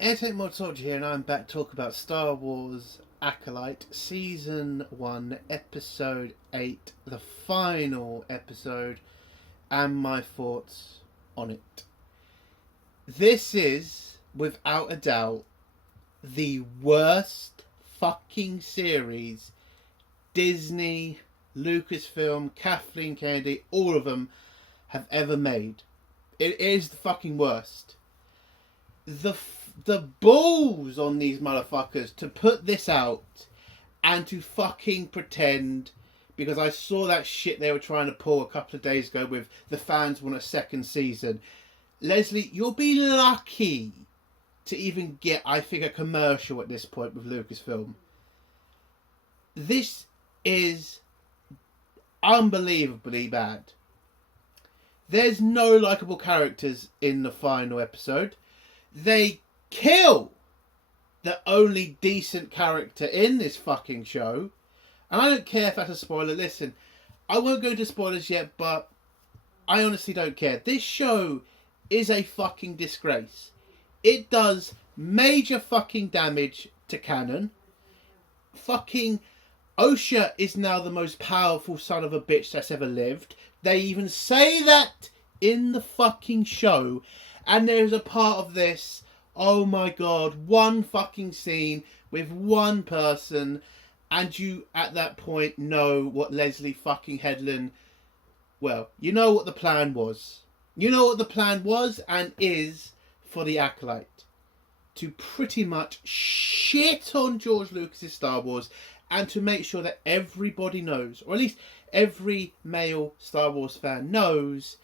Entertainment Mod Soldier here, and I'm back to talk about Star Wars Acolyte Season 1, Episode 8, the final episode, and my thoughts on it. This is, without a doubt, the worst fucking series Disney, Lucasfilm, Kathleen Kennedy, all of them have ever made. It is the fucking worst. The balls on these motherfuckers to put this out and to fucking pretend, because I saw that shit they were trying to pull a couple of days ago with the fans want a second season. Leslie, you'll be lucky to even get, I think, a commercial at this point with Lucasfilm. This is unbelievably bad. There's no likable characters in the final episode. They kill the only decent character in this fucking show. And I don't care if that's a spoiler. Listen, I won't go into spoilers yet, but I honestly don't care. This show is a fucking disgrace. It does major fucking damage to canon. Fucking Osha is now the most powerful son of a bitch that's ever lived. They even say that in the fucking show. And there's a part of this, oh my god, one fucking scene with one person, and you at that point know what Leslie fucking Headland, well, you know what the plan was. You know what the plan was and is for the Acolyte. To pretty much shit on George Lucas's Star Wars and to make sure that everybody knows, or at least every male Star Wars fan knows,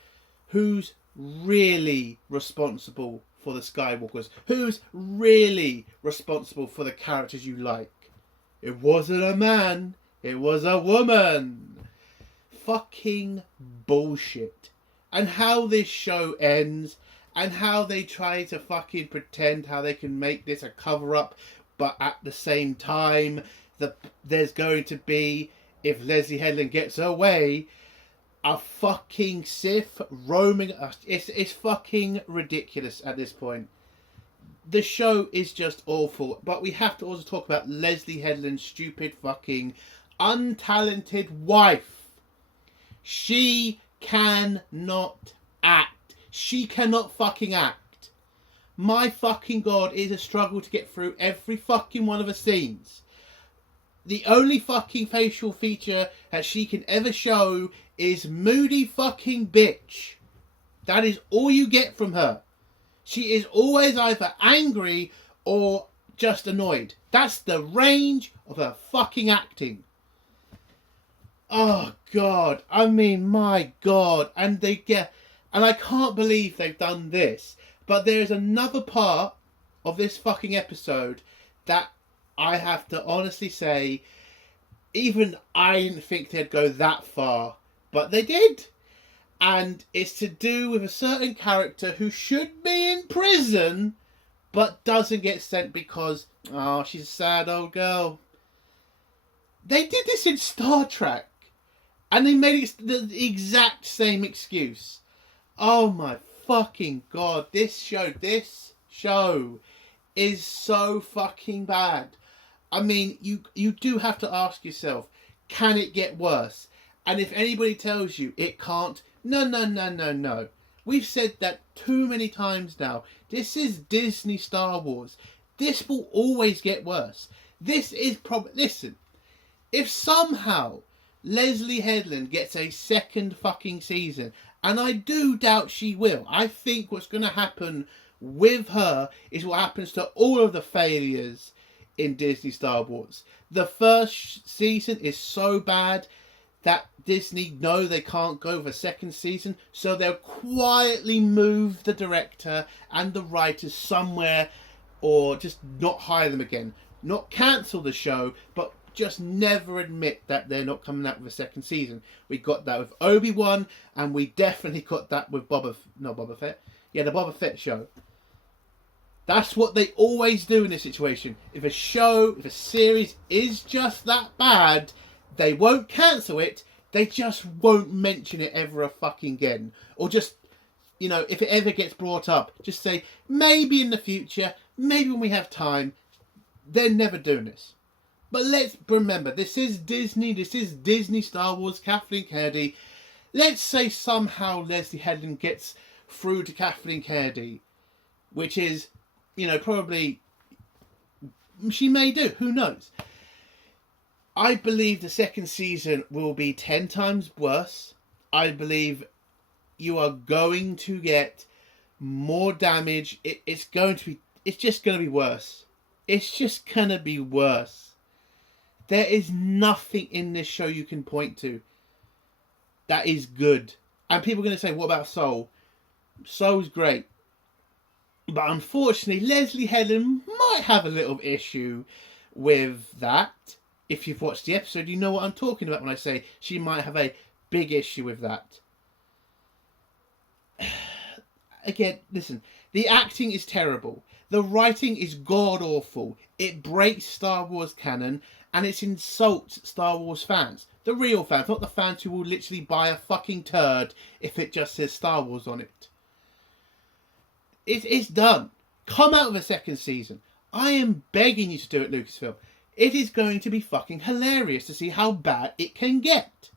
who's really responsible for the Skywalkers, who's really responsible for the characters you like. It wasn't a man, it was a woman. Fucking bullshit. And how this show ends, and how they try to fucking pretend how they can make this a cover-up, but at the same time, there's going to be, if Leslie Headland gets away, a fucking Sith roaming. It's fucking ridiculous at this point. The show is just awful. But we have to also talk about Leslie Headland's stupid fucking untalented wife. She cannot act. She cannot fucking act. My fucking god, it is a struggle to get through every fucking one of her scenes. The only fucking facial feature that she can ever show is moody fucking bitch. That is all you get from her. She is always either angry or just annoyed. That's the range of her fucking acting. Oh god, I mean, my god. And I can't believe they've done this. But there is another part of this fucking episode that I have to honestly say, even I didn't think they'd go that far, but they did. And it's to do with a certain character who should be in prison, but doesn't get sent because, oh, she's a sad old girl. They did this in Star Trek, and they made it the exact same excuse. Oh my fucking god, this show is so fucking bad. I mean, you do have to ask yourself, can it get worse? And if anybody tells you it can't, no. We've said that too many times now. This is Disney Star Wars. This will always get worse. This is listen, if somehow Leslie Headland gets a second fucking season, and I do doubt she will, I think what's going to happen with her is what happens to all of the failures in Disney Star Wars. The first season is so bad that Disney know they can't go with a second season, so they'll quietly move the director and the writers somewhere, or just not hire them again. Not cancel the show, but just never admit that they're not coming out with a second season. We got that with Obi-Wan, and we definitely got that with the Boba Fett show. That's what they always do in this situation. If a series is just that bad, they won't cancel it. They just won't mention it ever fucking again. Or just you know, if it ever gets brought up, just say, maybe in the future, maybe when we have time. They're never doing this. But let's remember, this is Disney Star Wars, Kathleen Kennedy. Let's say somehow Leslie Headland gets through to Kathleen Kennedy, which is, you know, probably, she may do, who knows. I believe the second season will be 10 times worse. I believe you are going to get more damage. It's just going to be worse. It's just going to be worse. There is nothing in this show you can point to that is good. And people are going to say, what about Soul? Soul's great. But unfortunately, Leslie Headland might have a little issue with that. If you've watched the episode, you know what I'm talking about when I say she might have a big issue with that. Again, listen, the acting is terrible. The writing is god-awful. It breaks Star Wars canon, and it insults Star Wars fans. The real fans, not the fans who will literally buy a fucking turd if it just says Star Wars on it. It's done. Come out of a second season. I am begging you to do it, Lucasfilm. It is going to be fucking hilarious to see how bad it can get.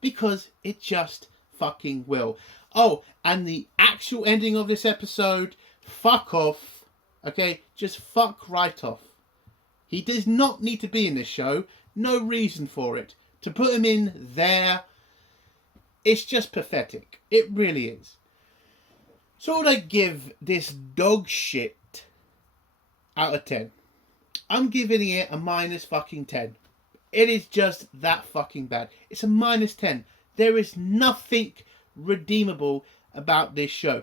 Because it just fucking will. Oh, and the actual ending of this episode, fuck off. Okay, just fuck right off. He does not need to be in this show. No reason for it. To put him in there, it's just pathetic. It really is. So would I give this dog shit out of 10? I'm giving it a minus fucking 10. It is just that fucking bad. It's a minus 10. There is nothing redeemable about this show.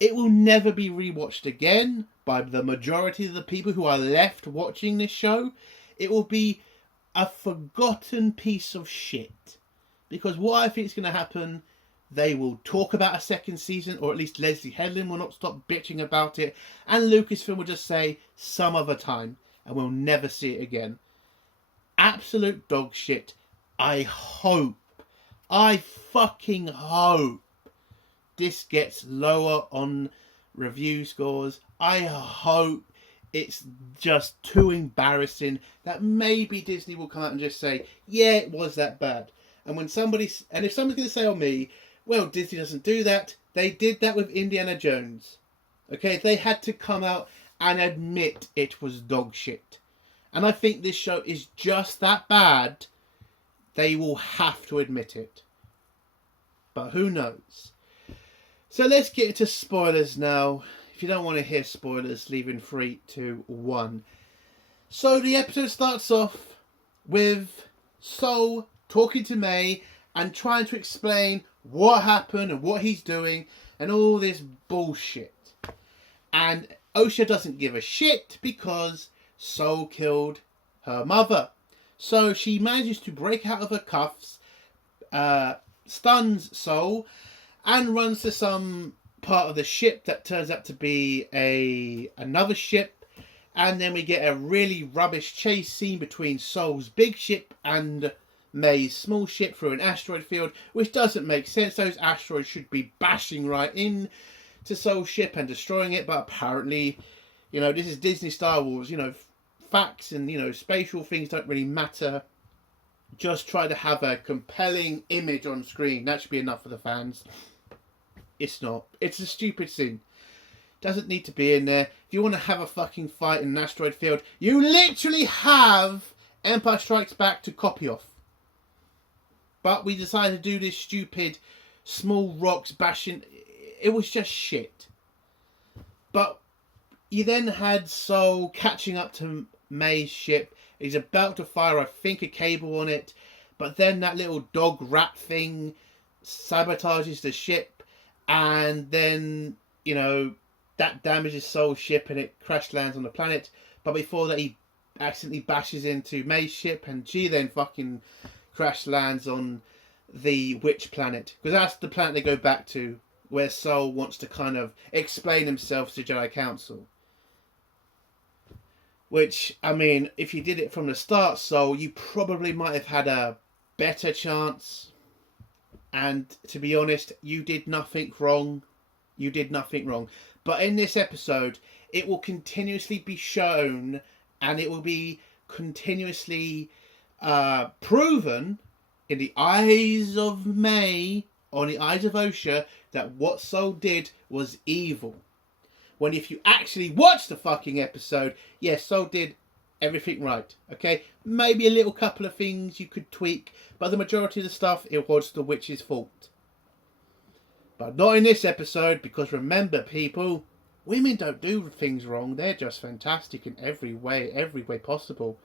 It will never be rewatched again by the majority of the people who are left watching this show. It will be a forgotten piece of shit. Because what I think is going to happen, they will talk about a second season, or at least Leslie Headland will not stop bitching about it, and Lucasfilm will just say some other time, and we'll never see it again. Absolute dog shit. I fucking hope this gets lower on review scores. I hope it's just too embarrassing that maybe Disney will come out and just say, yeah, it was that bad. And if somebody's going to say on me, well, Disney doesn't do that. They did that with Indiana Jones. Okay, they had to come out and admit it was dog shit. And I think this show is just that bad. They will have to admit it. But who knows? So let's get into spoilers now. If you don't want to hear spoilers, leave in 3, 2, 1. So the episode starts off with Sol talking to May and trying to explain what happened and what he's doing and all this bullshit. And Osha doesn't give a shit because Sol killed her mother. So she manages to break out of her cuffs, stuns Sol, and runs to some part of the ship that turns out to be another ship. And then we get a really rubbish chase scene between Sol's big ship and May's small ship through an asteroid field, which doesn't make sense. Those asteroids should be bashing right in to Sol's ship and destroying it, but apparently, you know, this is Disney Star Wars, you know, facts and, you know, spatial things don't really matter. Just try to have a compelling image on screen. That should be enough for the fans. It's not. It's a stupid scene. Doesn't need to be in there. If you want to have a fucking fight in an asteroid field, you literally have Empire Strikes Back to copy off. But we decided to do this stupid small rocks bashing. It was just shit. But you then had Sol catching up to May's ship. He's about to fire, I think, a cable on it. But then that little dog rat thing sabotages the ship. And then, you know, that damages Sol's ship and it crash lands on the planet. But before that, he accidentally bashes into May's ship. And she then fucking crash lands on the witch planet. Because that's the planet they go back to, where Sol wants to kind of explain himself to Jedi Council. Which, I mean, if you did it from the start, Sol, you probably might have had a better chance. And to be honest, you did nothing wrong. You did nothing wrong. But in this episode, it will continuously be shown, and it will be continuously proven in the eyes of May, on the eyes of Osha, that what Sol did was evil. When if you actually watch the fucking episode, yes, Sol did everything right. Okay, maybe a little couple of things you could tweak, but the majority of the stuff, it was the witch's fault. But not in this episode, because remember, people, women don't do things wrong. They're just fantastic in every way possible.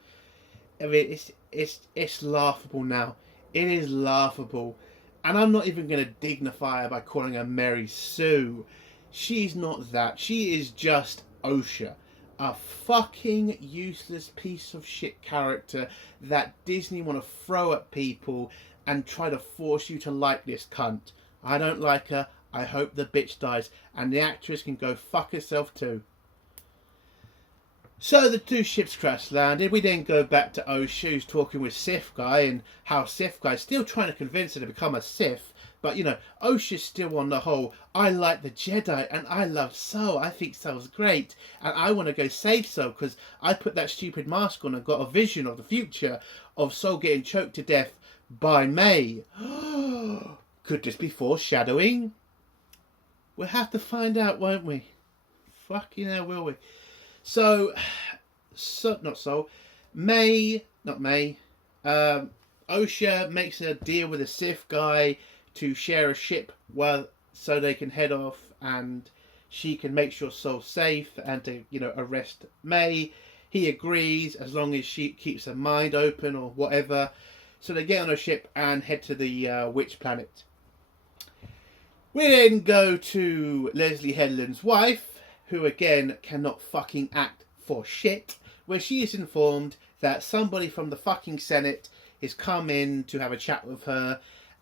I mean, it's laughable now. It is laughable. And I'm not even going to dignify her by calling her Mary Sue. She's not that. She is just Osha. A fucking useless piece of shit character that Disney want to throw at people and try to force you to like this cunt. I don't like her. I hope the bitch dies. And the actress can go fuck herself too. So the two ships crash landed. We then go back to Osha, who's talking with Sith Guy, and how Sith Guy's still trying to convince her to become a Sith. But, you know, Osha's still on the whole, I like the Jedi and I love Sol. I think Sol's great. And I want to go save Sol because I put that stupid mask on and got a vision of the future of Sol getting choked to death by May. Could this be foreshadowing? We'll have to find out, won't we? Fucking hell, will we? So not Sol. Osha makes a deal with a Sith guy to share a ship so they can head off and she can make sure Sol's safe and to, you know, arrest May. He agrees as long as she keeps her mind open or whatever. So they get on a ship and head to the witch planet. We then go to Leslie Headland's wife, who again cannot fucking act for shit, where she is informed that somebody from the fucking Senate is come in to have a chat with her,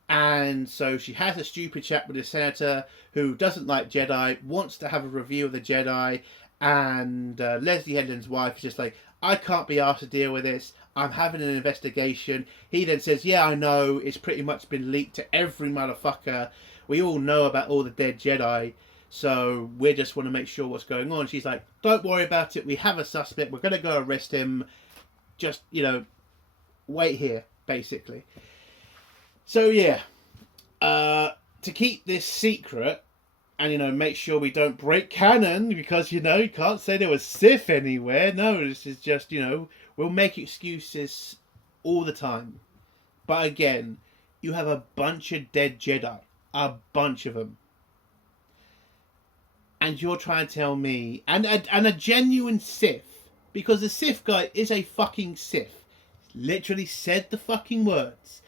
and so she has a stupid chat with the senator who doesn't like Jedi, wants to have a review of the Jedi, and Leslie Headland's wife is just like, I can't be asked to deal with this, I'm having an investigation. He then says, yeah, I know, it's pretty much been leaked to every motherfucker, we all know about all the dead Jedi, so we just want to make sure what's going on. She's like, don't worry about it. We have a suspect. We're going to go arrest him. Just, you know, wait here, basically. So, yeah. To keep this secret and, you know, make sure we don't break canon because, you know, you can't say there was Sith anywhere. No, this is just, you know, we'll make excuses all the time. But again, you have a bunch of dead Jedi. A bunch of them. And you're trying to tell me, and a genuine Sith, because the Sith guy is a fucking Sith, literally said the fucking words,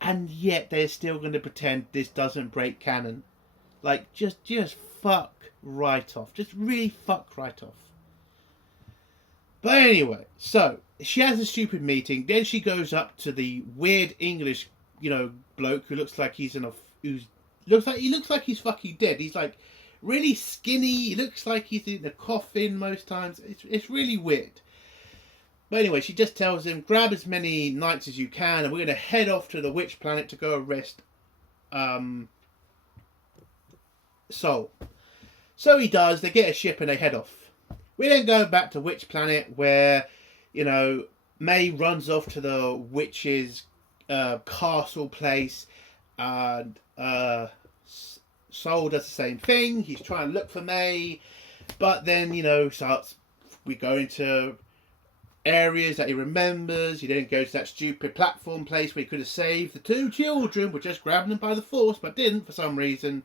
and yet they're still going to pretend this doesn't break canon. Like, just fuck right off. Just really fuck right off. But anyway, so she has a stupid meeting. Then she goes up to the weird English, you know, bloke who looks like he's looks like he's fucking dead. He's like really skinny. He looks like he's in a coffin most times. It's really weird. But anyway, she just tells him, grab as many knights as you can, and we're going to head off to the witch planet to go arrest Sol. So he does. They get a ship and they head off. We then go back to witch planet where, you know, May runs off to the witch's castle place, and Sol does the same thing. He's trying to look for May, but then, you know, we go into areas that he remembers. He then goes to that stupid platform place where he could have saved the two children, but just grabbed them by the force, but didn't for some reason,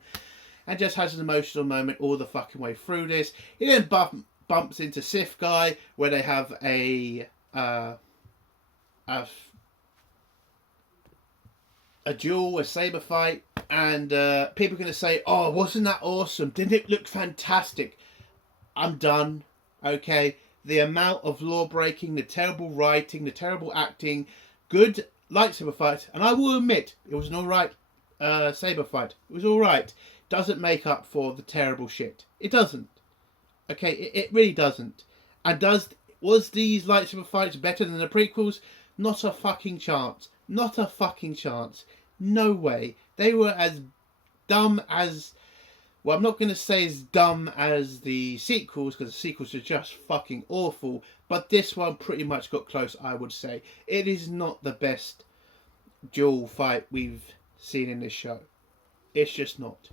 and just has an emotional moment all the fucking way through this. He then bumps into Sith Guy, where they have a duel, a saber fight, and people are going to say, oh, wasn't that awesome? Didn't it look fantastic? I'm done. Okay, the amount of law breaking, the terrible writing, the terrible acting, good lightsaber fight, and I will admit it was an alright saber fight. It was alright. Doesn't make up for the terrible shit. It doesn't. Okay, it really doesn't. And was these lightsaber fights better than the prequels? Not a fucking chance. Not a fucking chance. No way. They were as dumb as well, I'm not going to say as dumb as the sequels, because the sequels are just fucking awful, but this one pretty much got close, I would say. It is not the best duel fight we've seen in this show. It's just not.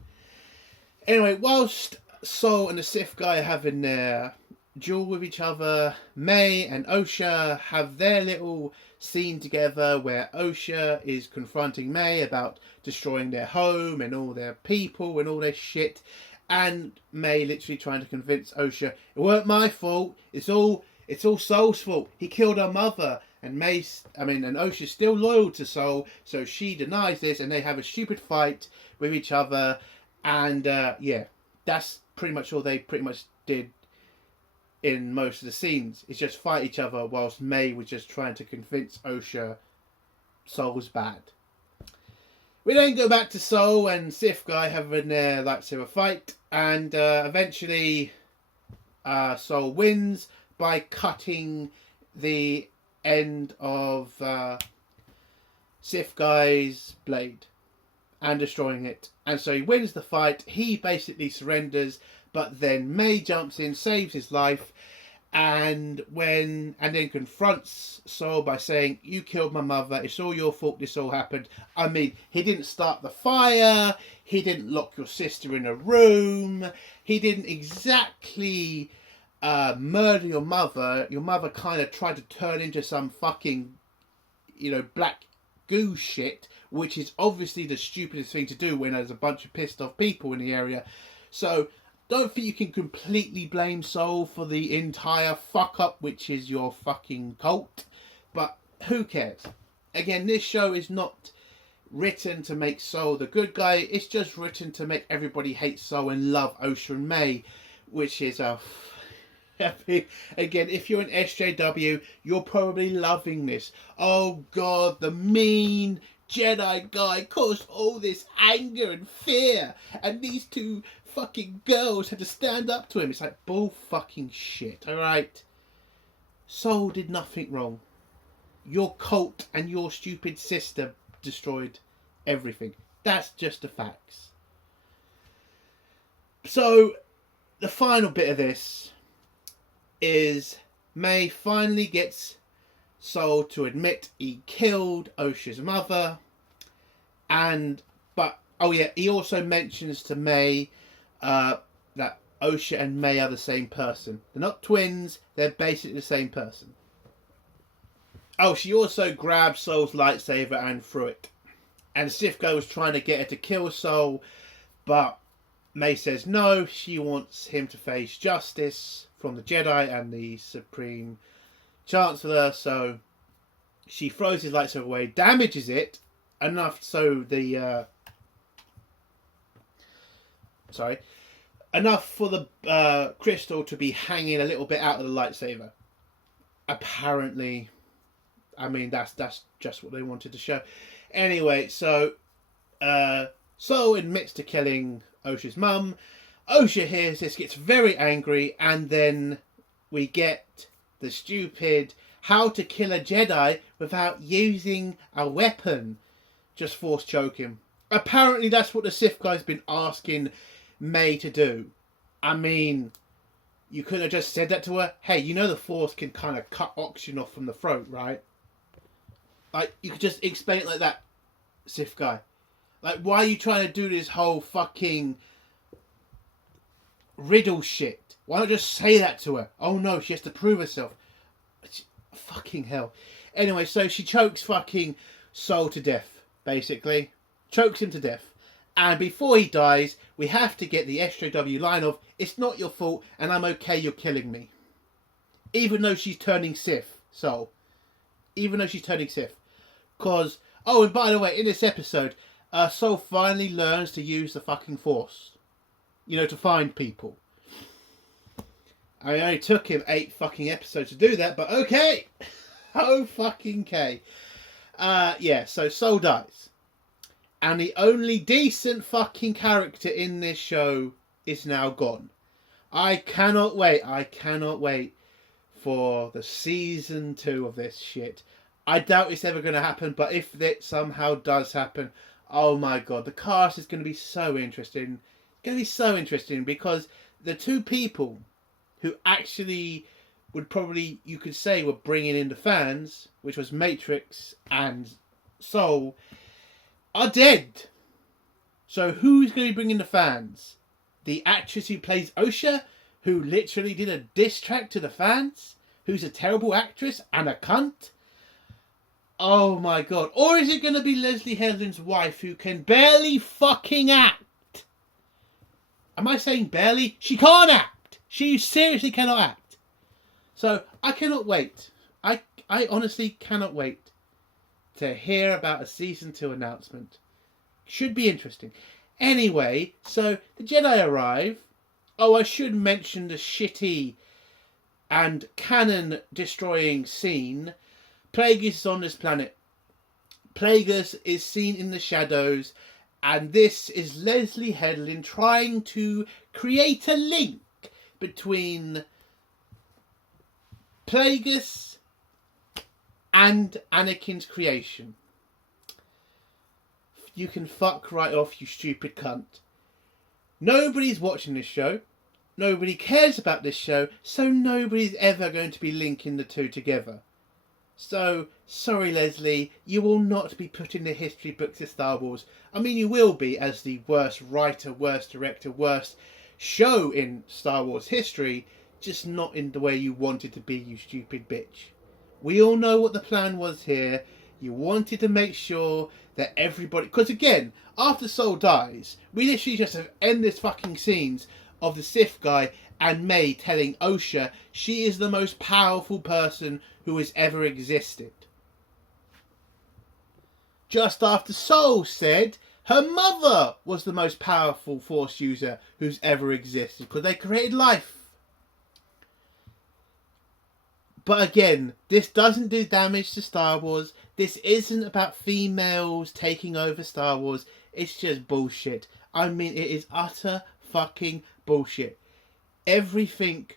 Anyway, whilst Sol and the Sith guy are having their duel with each other, May and Osha have their little scene together where Osha is confronting May about destroying their home and all their people and all their shit, and May literally trying to convince Osha, it weren't my fault, it's all Sol's fault, he killed her mother. And and Osha's still loyal to Sol, so she denies this, and they have a stupid fight with each other, and yeah, that's pretty much all they pretty much did in most of the scenes. Is just fight each other, whilst May was just trying to convince Osha Sol was bad. We then go back to Sol and Sith guy having their lightsaber fight, and eventually Sol wins by cutting the end of Sith guy's blade and destroying it, and so he wins the fight. He basically surrenders, but then May jumps in, saves his life, and then confronts Sol by saying, you killed my mother, it's all your fault this all happened. I mean, he didn't start the fire, he didn't lock your sister in a room, he didn't exactly murder your mother. Your mother kind of tried to turn into some fucking, black goo shit, which is obviously the stupidest thing to do when there's a bunch of pissed off people in the area. So don't think you can completely blame Sol for the entire fuck up, which is your fucking cult. But who cares? Again, this show is not written to make Sol the good guy. It's just written to make everybody hate Sol and love Osha and May, which is a... Again, if you're an SJW, you're probably loving this. Oh god, the mean Jedi guy caused all this anger and fear, and these two fucking girls had to stand up to him. It's like bull fucking shit, alright? Sol did nothing wrong. Your cult and your stupid sister destroyed everything. That's just the facts. So, the final bit of this is May finally gets Sol to admit he killed Osha's mother, he also mentions to May that Osha and May are the same person. They're not twins, they're basically the same person. Oh, she also grabbed Sol's lightsaber and threw it. And Sith guy was trying to get her to kill Sol, but May says no, she wants him to face justice from the Jedi and the Supreme Chancellor, so she throws his lightsaber away, damages it enough so enough for the crystal to be hanging a little bit out of the lightsaber. Apparently, I mean that's just what they wanted to show. Anyway, so Sol admits to killing Osha's mum. Osha hears this, gets very angry, and then we get the stupid how to kill a Jedi without using a weapon. Just force choke him. Apparently that's what the Sith guy's been asking May to do. I mean, you could have just said that to her. Hey, the Force can kind of cut oxygen off from the throat, right? Like, you could just explain it like that, Sith guy. Like, why are you trying to do this whole fucking riddle shit? Why not just say that to her? Oh no, she has to prove herself. Fucking hell. Anyway, so she chokes fucking Sol to death, basically. Chokes him to death. And before he dies, we have to get the SJW line of, it's not your fault, and I'm okay you're killing me. Even though she's turning Sith, Sol. Even though she's turning Sith. Because, oh, and by the way, in this episode, Sol finally learns to use the fucking Force. To find people. I mean, it only took him 8 fucking episodes to do that, but okay. Oh fucking K. Yeah, so Sol dies. And the only decent fucking character in this show is now gone. I cannot wait. I cannot wait for the season 2 of this shit. I doubt it's ever going to happen, but if it somehow does happen, oh my god, the cast is going to be so interesting. going to be so interesting because the two people who actually would probably, you could say, were bringing in the fans, which was Matrix and Soul, are dead. So who's going to be bringing the fans? The actress who plays Osha, who literally did a diss track to the fans, who's a terrible actress and a cunt? Oh my god. Or is it going to be Leslie Headland's wife, who can barely fucking act? Am I saying barely? She can't act. She seriously cannot act. So I cannot wait. I honestly cannot wait to hear about a season 2 announcement. Should be interesting. Anyway, so the Jedi arrive. Oh, I should mention the shitty and canon destroying scene. Plagueis is on this planet. Plagueis is seen in the shadows, and this is Leslie Headland trying to create a link between Plagueis and Anakin's creation. You can fuck right off, you stupid cunt. Nobody's watching this show. Nobody cares about this show, so nobody's ever going to be linking the two together. So, sorry Leslie, you will not be put in the history books of Star Wars. I mean, you will be as the worst writer, worst director, worst show in Star Wars history, just not in the way you wanted to be, you stupid bitch. We all know what the plan was here. You wanted to make sure that everybody... Because again, after Soul dies, we literally just have endless fucking scenes of the Sith guy and May telling Osha she is the most powerful person who has ever existed. Just after Soul said her mother was the most powerful Force user who's ever existed because they created life. But again, this doesn't do damage to Star Wars. This isn't about females taking over Star Wars. It's just bullshit. I mean, it is utter fucking bullshit. Everything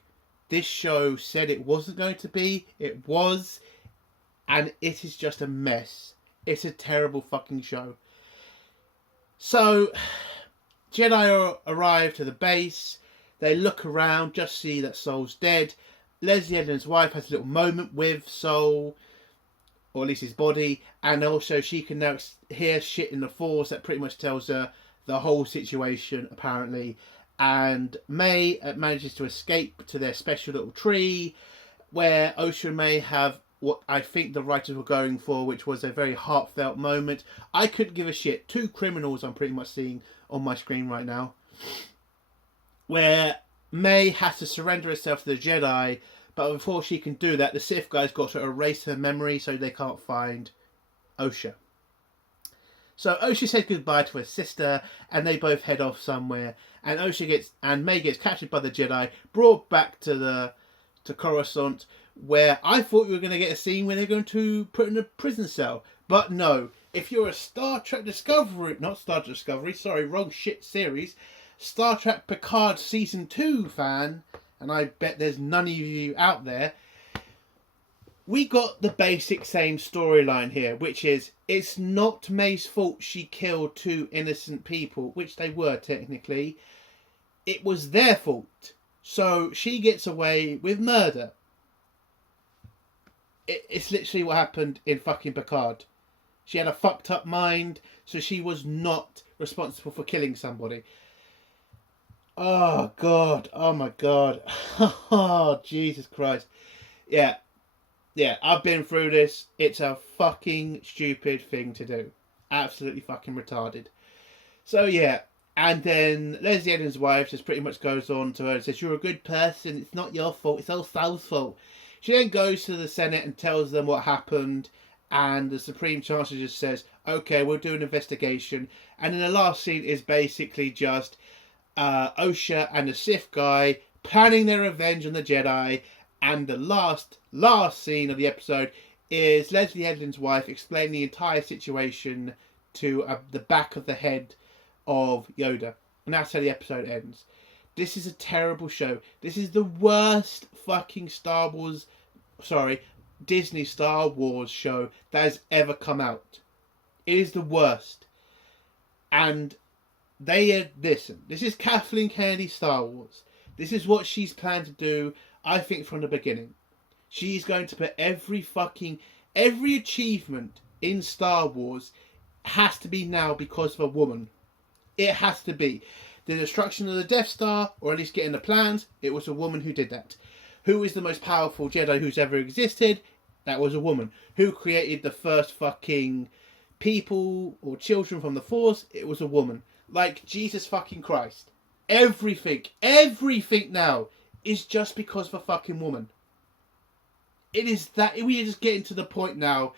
this show said it wasn't going to be, it was. And it is just a mess. It's a terrible fucking show. So, Jedi arrive to the base. They look around, just see that Soul's dead. Leslie Headland's wife has a little moment with Soul, or at least his body, and also she can now hear shit in the Force that pretty much tells her the whole situation, apparently. And May manages to escape to their special little tree, where Osha and May have what I think the writers were going for, which was a very heartfelt moment. I couldn't give a shit. Two criminals I'm pretty much seeing on my screen right now, where May has to surrender herself to the Jedi, but before she can do that, the Sith guys got to erase her memory so they can't find Osha. So Osha says goodbye to her sister, and they both head off somewhere. And May gets captured by the Jedi, brought back to Coruscant, where I thought we were going to get a scene where they're going to put in a prison cell, but no. If you're a Star Trek Discovery, not Star Trek Discovery, sorry, wrong shit series, Star Trek Picard Season 2 fan, and I bet there's none of you out there, we got the basic same storyline here, which is, it's not May's fault she killed two innocent people, which they were technically. It was their fault. So she gets away with murder. It's literally what happened in fucking Picard. She had a fucked up mind, so she was not responsible for killing somebody. Oh, God. Oh, my God. Oh, Jesus Christ. Yeah, I've been through this. It's a fucking stupid thing to do. Absolutely fucking retarded. So, yeah. And then Leslie Headland's wife just pretty much goes on to her and says, you're a good person. It's not your fault. It's all Sal's fault. She then goes to the Senate and tells them what happened. And the Supreme Chancellor just says, okay, we'll do an investigation. And then the last scene is basically just Osha and the Sith guy planning their revenge on the Jedi. And the last scene of the episode is Leslie Headland's wife explaining the entire situation to the back of the head of Yoda. And that's how the episode ends. This is a terrible show. This is the worst fucking Disney Star Wars show that has ever come out. It is the worst. And listen. This is Kathleen Kennedy Star Wars. This is what she's planned to do. I think from the beginning, she's going to put every achievement in Star Wars has to be now because of a woman. It has to be. The destruction of the Death Star, or at least getting the plans, it was a woman who did that. Who is the most powerful Jedi who's ever existed? That was a woman. Who created the first fucking people or children from the Force? It was a woman. Like Jesus fucking Christ. Everything now is just because of a fucking woman. It is that we are just getting to the point now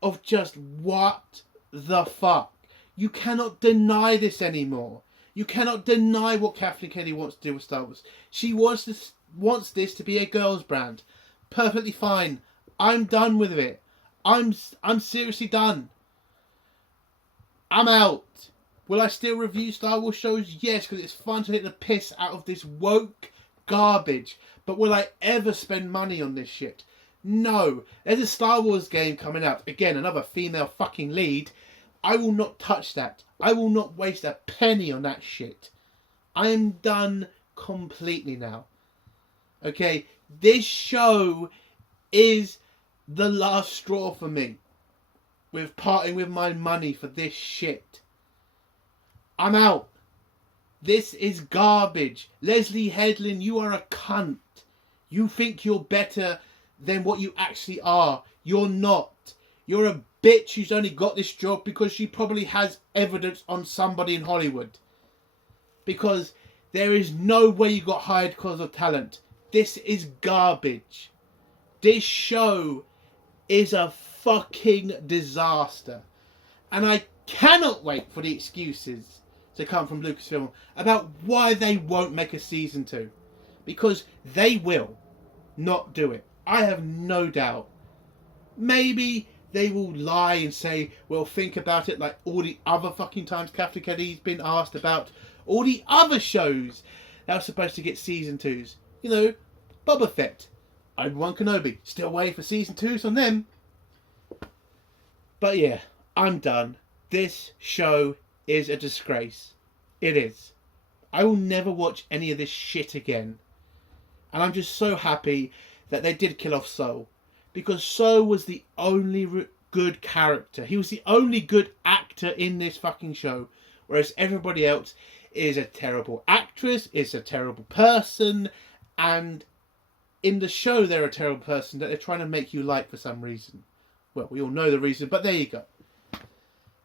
of just what the fuck. You cannot deny this anymore. You cannot deny what Kathleen Kennedy wants to do with Star Wars. She wants this to be a girls' brand. Perfectly fine. I'm done with it. I'm seriously done. I'm out. Will I still review Star Wars shows? Yes, because it's fun to hit the piss out of this woke garbage. But will I ever spend money on this shit? No. There's a Star Wars game coming out. Again, another female fucking lead. I will not touch that. I will not waste a penny on that shit. I am done completely now. Okay, this show is the last straw for me. With parting with my money for this shit. I'm out. This is garbage. Leslie Headland, you are a cunt. You think you're better than what you actually are. You're not. You're a bitch who's only got this job because she probably has evidence on somebody in Hollywood. Because there is no way you got hired because of talent. This is garbage. This show is a fucking disaster. And I cannot wait for the excuses to come from Lucasfilm about why they won't make a season 2. Because they will not do it. I have no doubt. Maybe they will lie and say, well, think about it like all the other fucking times Kathleen Kennedy's been asked about all the other shows that are supposed to get season 2s. You know, Boba Fett, Obi-Wan Kenobi, still waiting for season 2s on them. But yeah, I'm done. This show is a disgrace. It is. I will never watch any of this shit again. And I'm just so happy that they did kill off Solo. Because Solo was the only good character. He was the only good actor in this fucking show. Whereas everybody else is a terrible actress, is a terrible person. And in the show they're a terrible person that they're trying to make you like for some reason. Well, we all know the reason, but there you go.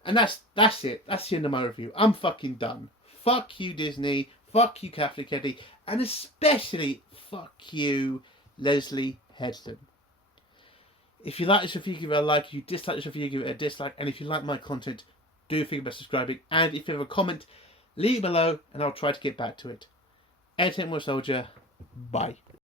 And that's it. That's the end of my review. I'm fucking done. Fuck you, Disney. Fuck you, Kathleen Kennedy. And especially, fuck you, Leslie Headland. If you like this review, give it a like. If you dislike this review, give it a dislike. And if you like my content, do think about subscribing. And if you have a comment, leave it below and I'll try to get back to it. Entertainment Soldier, bye.